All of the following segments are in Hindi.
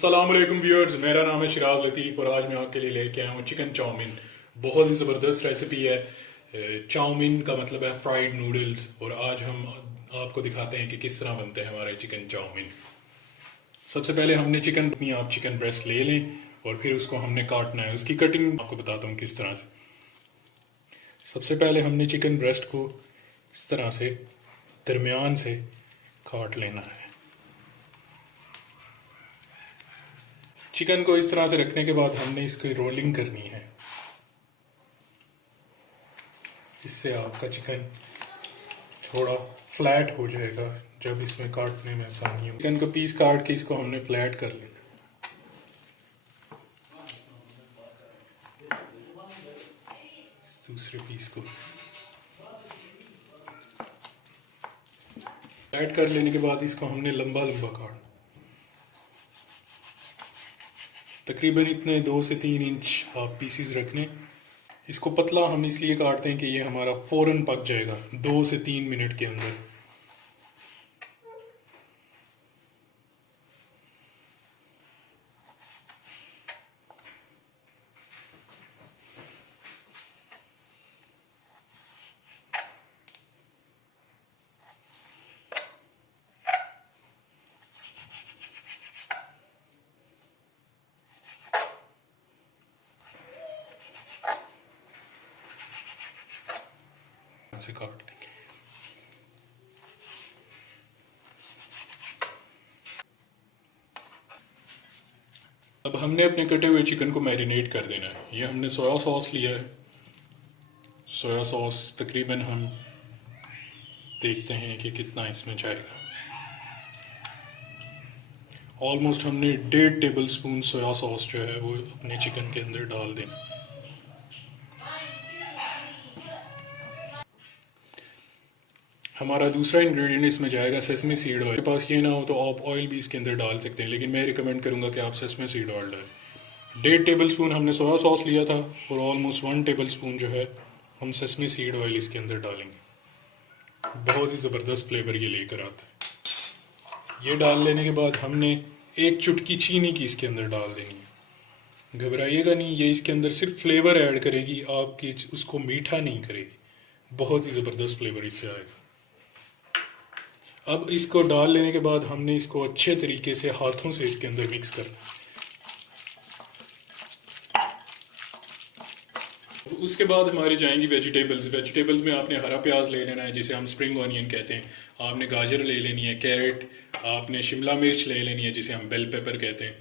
अस्सलामुअलैकुम व्यूअर्स, मेरा नाम है शिराज लतीफ़ और आज मैं आपके लिए लेके आया हूँ चिकन चाउमीन। बहुत ही ज़बरदस्त रेसिपी है। चाउमीन का मतलब है फ्राइड नूडल्स, और आज हम आपको दिखाते हैं कि किस तरह बनते हैं हमारे चिकन चाउमीन। सबसे पहले हमने आप चिकन ब्रेस्ट ले लें और फिर उसको हमने काटना है। उसकी कटिंग आपको बताता हूँ किस तरह से। सबसे पहले हमने चिकन ब्रेस्ट को इस तरह से दरमियान से काट लेना है। चिकन को इस तरह से रखने के बाद हमने इसकी रोलिंग करनी है। इससे आपका चिकन थोड़ा फ्लैट हो जाएगा जब इसमें काटने में आसानी हो। चिकन को पीस काट के इसको हमने फ्लैट कर लेना। दूसरे पीस को फ्लैट कर लेने के बाद इसको हमने लंबा लंबा काट, तकरीबन इतने 2 से 3 इंच आप पीसीज रखने। इसको पतला हम इसलिए काटते हैं कि ये हमारा फ़ौरन पक जाएगा 2 से 3 मिनट के अंदर। से काट लेंगे। अब हमने अपने कटे हुए चिकन को मैरिनेट कर देना है। ये हमने सोया सॉस लिया है। सोया सॉस तकरीबन हम देखते हैं कि कितना इसमें जाएगा। ऑलमोस्ट हमने 1.5 टेबल स्पून सोया सॉस जो है वो अपने चिकन के अंदर डाल देना। हमारा दूसरा इंग्रेडिएंट इसमें जाएगा सेसमी सीड ऑयल। आपके पास ये ना हो तो आप ऑयल भी इसके अंदर डाल सकते हैं, लेकिन मैं रिकमेंड करूँगा कि आप सेसमी सीड ऑयल डालें। 1.5 टेबल स्पून हमने सोया सॉस लिया था और ऑलमोस्ट 1 टेबल स्पून जो है हम सेसमी सीड ऑयल इसके अंदर डालेंगे। बहुत ही ज़बरदस्त फ्लेवर ये लेकर आता है। ये डाल लेने के बाद हमने एक चुटकी चीनी की इसके अंदर डाल देनी है। घबराइएगा नहीं, ये इसके अंदर सिर्फ फ्लेवर ऐड करेगी, आपकी उसको मीठा नहीं करेगी। बहुत ही ज़बरदस्त फ्लेवर इससे आएगा। अब इसको डाल लेने के बाद हमने इसको अच्छे तरीके से हाथों से इसके अंदर मिक्स करना है। उसके बाद हमारी जाएंगी वेजिटेबल्स में आपने हरा प्याज ले लेना है, जिसे हम स्प्रिंग ऑनियन कहते हैं। आपने गाजर ले लेनी है, कैरेट, आपने शिमला मिर्च ले लेनी है जिसे हम बेल पेपर कहते हैं,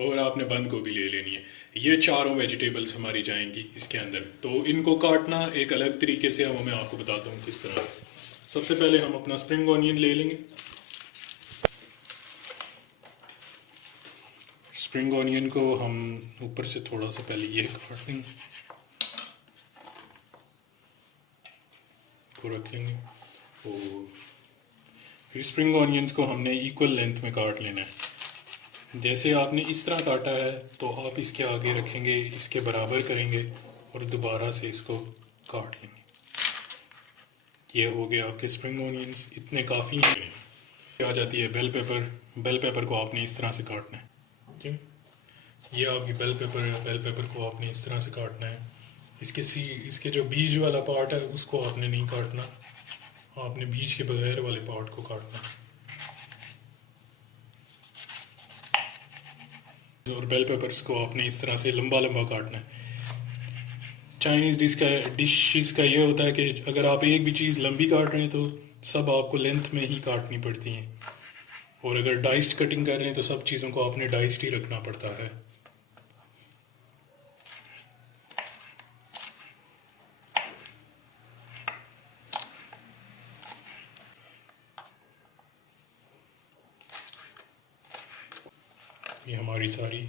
और आपने बंद गोभी ले लेनी है। ये चारों वेजिटेबल्स हमारी जाएंगी इसके अंदर। तो इनको काटना एक अलग तरीके से अब मैं आपको बताता हूँ किस तरह। सबसे पहले हम अपना स्प्रिंग ऑनियन ले लेंगे। स्प्रिंग ऑनियन को हम ऊपर से थोड़ा सा पहले ये काट लेंगे, को रख लेंगे, और फिर स्प्रिंग ऑनियंस को हमने इक्वल लेंथ में काट लेना है। जैसे आपने इस तरह काटा है तो आप इसके आगे रखेंगे, इसके बराबर करेंगे और दोबारा से इसको काट लेंगे। ये हो गया आपके स्प्रिंग ऑनियंस, इतने काफ़ी हैं। आ जाती है बेल पेपर। बेल पेपर को आपने इस तरह से काटना है। ठीक, ये आपकी बेल पेपर है। बेल पेपर को आपने इस तरह से काटना है। इसके जो बीज वाला पार्ट है उसको आपने नहीं काटना, आपने बीज के बगैर वाले पार्ट को काटना है। और बेल पेपर्स को आपने इस तरह से लंबा लंबा काटना है। चाइनीज़ डिशेस का ये होता है कि अगर आप एक भी चीज़ लंबी काट रहे हैं तो सब आपको लेंथ में ही काटनी पड़ती हैं, और अगर डाइस्ड कटिंग कर रहे हैं तो सब चीज़ों को आपने डाइस्ड ही रखना पड़ता है। ये हमारी सारी